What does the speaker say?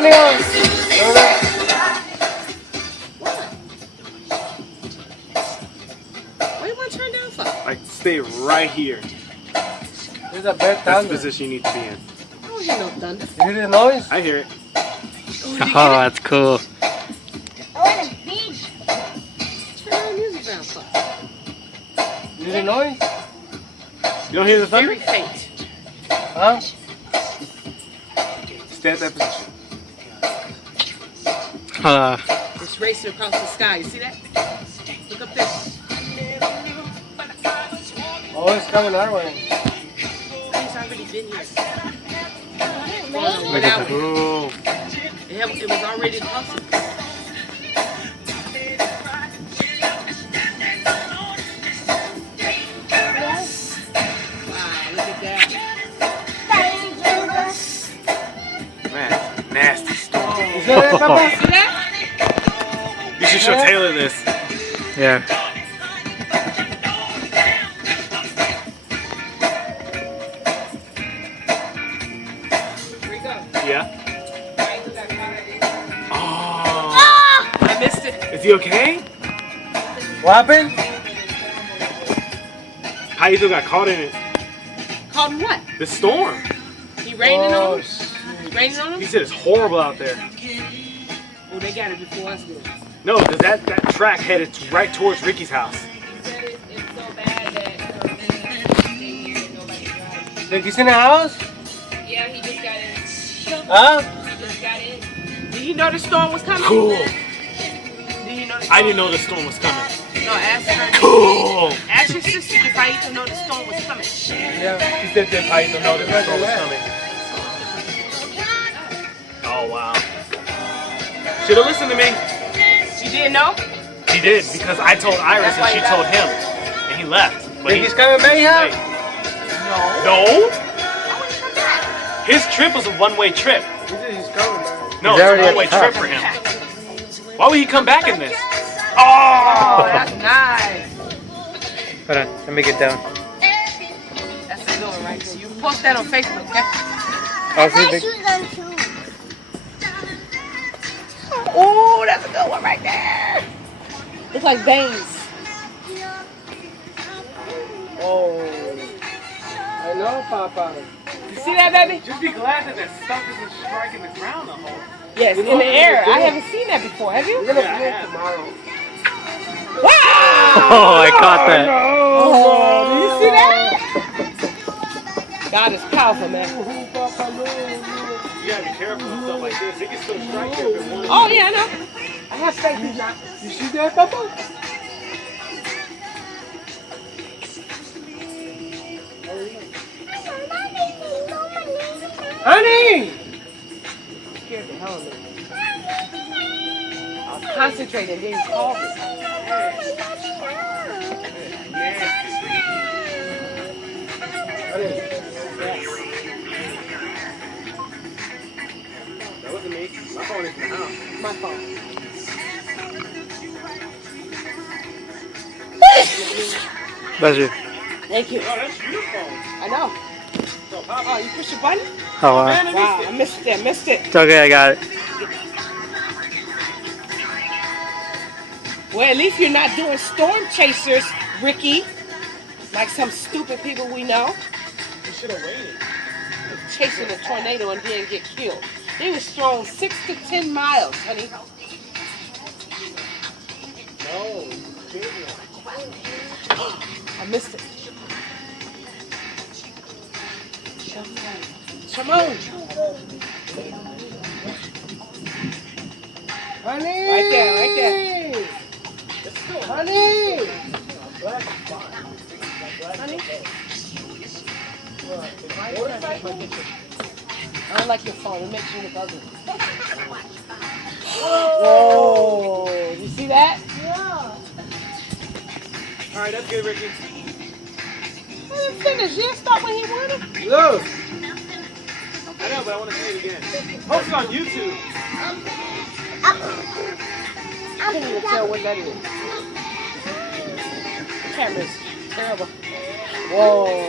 down, Leon. What do you want to turn down for? Like, stay right here. There's a bad That's thunder. the position you need to be in. I don't hear no thunder. You hear the noise? I hear it. Oh, that's cool. Turn on music down for. You hear the noise? You don't hear the thunder? Very faint. Huh? Stay at that position. It's racing across the sky. You see that? Look up there. Oh, it's coming our way. He's already been here. Look at the, Ooh. It was already possible. Wow, look at that. Man, nasty storm. You see that, Papa? See that? You should show Taylor this. yeah. Here we go. Yeah. Oh. I missed it. Is he okay? What happened? Paito got caught in it. Called him what? The storm. He raining on him? shit. He raining on He him? said it's horrible out there. Oh, they got it before us did. No, because that track headed right towards Ricky's house. He said it's so bad that nobody drives. Did you see the house? Yeah, he just got in. Huh? He just got in. Did you know the storm was coming? Cool. Did you know the storm? I didn't know the storm was coming. No, ask her. Cool. Ask your sister if I used to know the storm was coming. Yeah. He said that Paito know that the storm was coming. Oh, wow. Should have listened to me. You didn't know? He did, because I told Iris and she told him. And he left. But Think he's coming back here? No. Why would he come back? His trip was a one-way trip. He said he's coming, man. No, He's it's already a at one-way the top. trip for him. Why would he come back in this? Oh, Oh! that's nice. Hold on, let me get down. That's a good one right there. You post that on Facebook, okay? Oh, see, big. Oh, that's a good one right there. Looks like veins. Oh. I know, Papa. You see that, baby? Just be glad that that stuff isn't striking the ground the whole. Yes, in the air. I haven't seen that before. Have you? We're gonna Yeah, I play have. tomorrow. Wow! Oh, I caught that. Oh, do you see that? God is powerful, man. You gotta be careful with stuff like this. It can still strike you if it wants. Oh, yeah, I know. I have faith he's not. You see that, Papa? Honey! Scared the hell of me. I was concentrating, then you called me. That wasn't me. My phone is in the house. My fault. That's you. Thank you. Oh, that's your phone. I know. So, Papa, Oh, you push the button? Oh, wow. man, Wow, I missed it. I missed it. It's okay, I got it. Well, at least you're not doing storm chasers, Ricky. Like some stupid people we know. you should have waited. Chasing a tornado and didn't get killed. They was thrown 6 to 10 miles, honey. No. I missed it. Shimon. Honey! Right there, right there. Honey! Honey? I don't like your phone. It makes you look ugly. Whoa. You see that? All right, that's good, Ricky. I didn't finish. You didn't stop when he wanted. Look! I know, but I want to see it again. Post it on YouTube. I can't even tell what that is. The camera's terrible. Whoa.